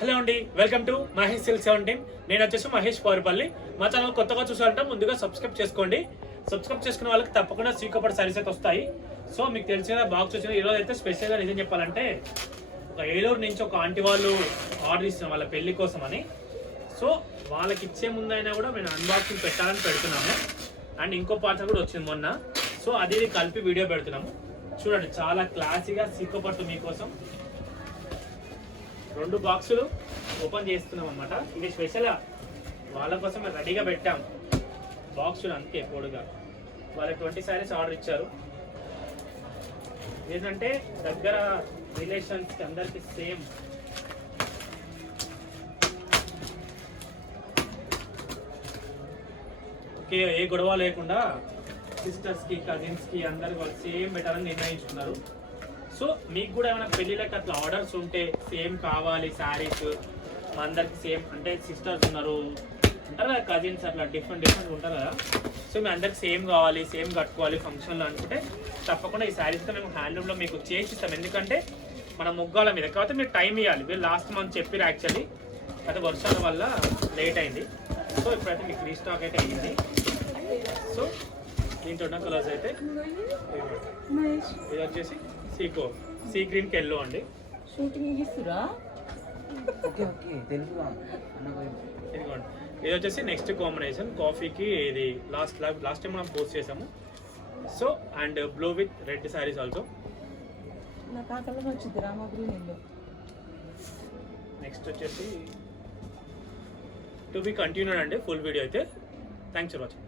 Hello అండి, welcome to Mahesh silk 17. నేను వచ్చేసి మహేష్ పౌరపల్లి. మా ఛానల్ కొత్తగా చూసారంటే ముందుగా సబ్స్క్రైబ్ చేసుకోండి. సబ్స్క్రైబ్ చేసుకున్న వాళ్ళకి తప్పకుండా సీకపడి సారీస్ అయితే వస్తాయి. సో మీకు తెలిసిన బాక్స్ వచ్చిన ఈరోజు అయితే స్పెషల్గా నిజం చెప్పాలంటే ఒక ఏలూరు నుంచి ఒక ఆంటీ వాళ్ళు ఆర్డర్ ఇస్తున్నాం వాళ్ళ పెళ్లి కోసం అని. సో వాళ్ళకి ఇచ్చే ముందైనా కూడా మేము అన్బాక్సింగ్ పెట్టాలని పెడుతున్నాము. అండ్ ఇంకో పార్సల్ కూడా వచ్చింది మొన్న. సో అది కలిపి వీడియో పెడుతున్నాము. చూడండి, చాలా క్లాసీగా సీకపట్టు మీకోసం 2 బాక్సులు ఓపెన్ చేస్తున్నాం అన్నమాట. ఇది స్పెషల్ వాళ్ళ కోసం రెడీగా పెట్టాం బాక్సులు, అంతే పొడుగా. వాళ్ళకి 20 సారీస్ ఆర్డర్ ఇచ్చారు. ఏంటంటే దగ్గర రిలేషన్స్కి అందరికి సేమ్ ఓకే, ఏ గొడవ లేకుండా సిస్టర్స్కి కజిన్స్కి అందరికి వాళ్ళు సేమ్ పెట్టాలని నిర్ణయించుకున్నారు. సో మీకు కూడా ఏమైనా పెళ్ళిళ్ళకి అట్లా ఆర్డర్స్ ఉంటే సేమ్ కావాలి శారీస్, మా అందరికి సేమ్ అంటే సిస్టర్స్ ఉన్నారు ఉంటారు కదా, కజిన్స్ అట్లా డిఫరెంట్ ఉంటారు కదా. సో మీ అందరికి సేమ్ కావాలి, సేమ్ కట్టుకోవాలి ఫంక్షన్లో అనుకుంటే తప్పకుండా ఈ శారీస్తో మేము హ్యాండ్లూమ్లో మీకు చేసిస్తాం. ఎందుకంటే మన ముగ్గాల మీద కాకపోతే మీరు టైం ఇవ్వాలి. మీరు లాస్ట్ మంత్ చెప్పారు యాక్చువల్లీ, అయితే వర్షాల వల్ల లేట్ అయింది. సో ఇప్పుడైతే మీకు రీస్టాక్ అయితే అయ్యింది. సో దీంట్లో ఉన్న కలర్స్ అయితే ఇది వచ్చేసి సీ గ్రీన్కి ఎల్లో అండి. షూటింగ్ ఇస్తురా? ఇదిగోండి, ఇది వచ్చేసి నెక్స్ట్ కాంబినేషన్ కాఫీకి. ఇది లాస్ట్ టైం మనం పోస్ట్ చేసాము. So and blue with red saris also. నాకు ఆ కలర్ వచ్చింది, రామా గ్రీన్ ఎల్లో. నెక్స్ట్ వచ్చేసి టు బి కంటిన్యూడ్ అండి ఫుల్ వీడియో అయితే. Thanks for watching.